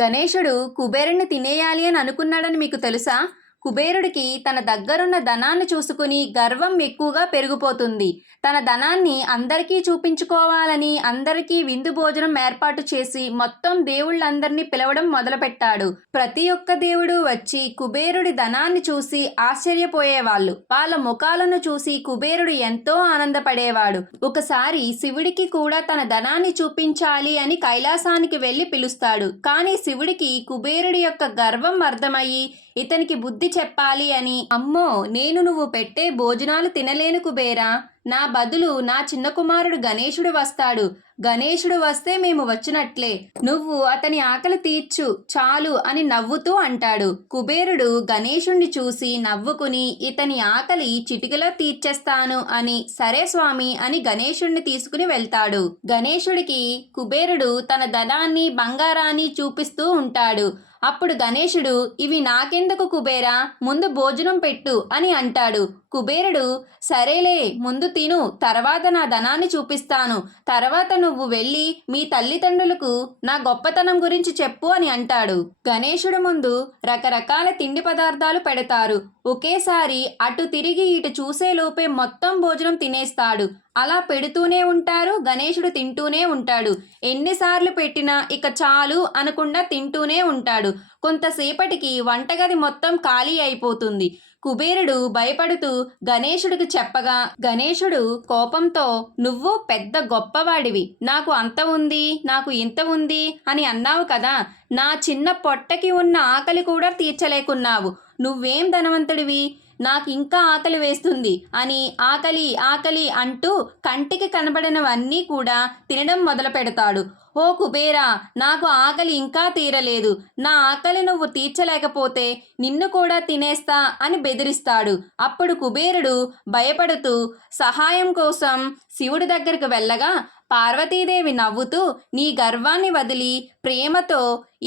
గణేశుడు కుబేరుణ్ణి తినేయాలి అని అనుకున్నాడని మీకు తెలుసా? కుబేరుడికి తన దగ్గరున్న ధనాన్ని చూసుకుని గర్వం ఎక్కువగా పెరిగిపోతుంది. తన ధనాన్ని అందరికీ చూపించుకోవాలని అందరికీ విందు భోజనం ఏర్పాటు చేసి మొత్తం దేవుళ్ళందరినీ పిలవడం మొదలుపెట్టాడు. ప్రతి ఒక్క దేవుడు వచ్చి కుబేరుడి ధనాన్ని చూసి ఆశ్చర్యపోయేవాళ్ళు. వాళ్ళ ముఖాలను చూసి కుబేరుడు ఎంతో ఆనందపడేవాడు. ఒకసారి శివుడికి కూడా తన ధనాన్ని చూపించాలి అని కైలాసానికి వెళ్లి పిలుస్తాడు. కానీ శివుడికి కుబేరుడి యొక్క గర్వం అర్థమయ్యి ఇతనికి బుద్ధి చెప్పాలి అని, అమ్మో, నేను నువ్వు పెట్టే భోజనాలు తినలేను కుబేరా, నా బదులు నా చిన్న కుమారుడు గణేశుడు వస్తాడు. గణేశుడు వస్తే మేము వచ్చినట్లే, నువ్వు అతని ఆకలి తీర్చు చాలు అని నవ్వుతూ అంటాడు. కుబేరుడు గణేశుణ్ణి చూసి నవ్వుకుని ఇతని ఆకలి చిటికలో తీర్చేస్తాను అని, సరే స్వామి అని గణేశుణ్ణి తీసుకుని వెళ్తాడు. గణేశుడికి కుబేరుడు తన ధనాన్ని బంగారాన్ని చూపిస్తూ ఉంటాడు. అప్పుడు గణేశుడు, ఇవి నాకెందుకు కుబేరా, ముందు భోజనం పెట్టు అని అంటాడు. కుబేరుడు, సరేలే, ముందు తిను, తర్వాత నా ధనాన్ని చూపిస్తాను, తర్వాత నువ్వు వెళ్ళి మీ తల్లిదండ్రులకు నా గొప్పతనం గురించి చెప్పు అని అంటాడు. గణేశుడు ముందు రకరకాల తిండి పదార్థాలు పెడతారు. ఒకేసారి అటు తిరిగి ఇటు చూసేలోపే మొత్తం భోజనం తినేస్తాడు. అలా పెడుతూనే ఉంటారు. గణేశుడు తింటూనే ఉంటాడు. ఎన్నిసార్లు పెట్టినా ఇక చాలు అనకుండా తింటూనే ఉంటాడు. కొంతసేపటికి వంటగది మొత్తం ఖాళీ అయిపోతుంది. కుబేరుడు భయపడుతూ గణేశుడికి చెప్పగా గణేశుడు కోపంతో, నువ్వు పెద్ద గొప్పవాడివి, నాకు అంత ఉంది, నాకు ఇంత ఉంది అని అన్నావు కదా, నా చిన్న పొట్టకి ఉన్న ఆకలి కూడా తీర్చలేకున్నావు, నువ్వేం ధనవంతుడివి, నాకు ఇంకా ఆకలి వేస్తుంది అని ఆకలి ఆకలి అంటూ కంటికి కనబడినవన్నీ కూడా తినడం మొదలు పెడతాడు. ఓ కుబేరా, నాకు ఆకలి ఇంకా తీరలేదు, నా ఆకలి నువ్వు తీర్చలేకపోతే నిన్ను కూడా తినేస్తా అని బెదిరిస్తాడు. అప్పుడు కుబేరుడు భయపడుతూ సహాయం కోసం శివుడి దగ్గరికి వెళ్ళగా పార్వతీదేవి నవ్వుతూ నీ గర్వాన్ని వదిలి ప్రేమతో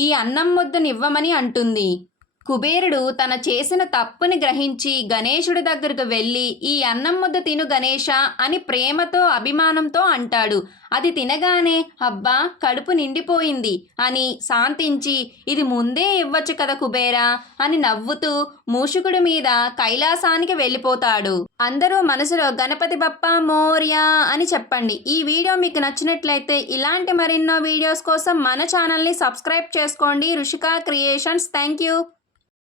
ఈ అన్నం ముద్దనివ్వమని అంటుంది. కుబేరుడు తన చేసిన తప్పుని గ్రహించి గణేశుడి దగ్గరకు వెళ్ళి ఈ అన్నం ముద్ద తిను గణేశ అని ప్రేమతో అభిమానంతో అంటాడు. అది తినగానే అబ్బా, కడుపు నిండిపోయింది అని శాంతించి, ఇది ముందే ఇవ్వచ్చు కదా కుబేరా అని నవ్వుతూ మూషికుడి మీద కైలాసానికి వెళ్ళిపోతాడు. అందరూ మనసులో గణపతి బప్పా మోర్యా అని చెప్పండి. ఈ వీడియో మీకు నచ్చినట్లయితే ఇలాంటి మరెన్నో వీడియోస్ కోసం మన ఛానల్ని సబ్స్క్రైబ్ చేసుకోండి. రుషిక క్రియేషన్స్. Thank you.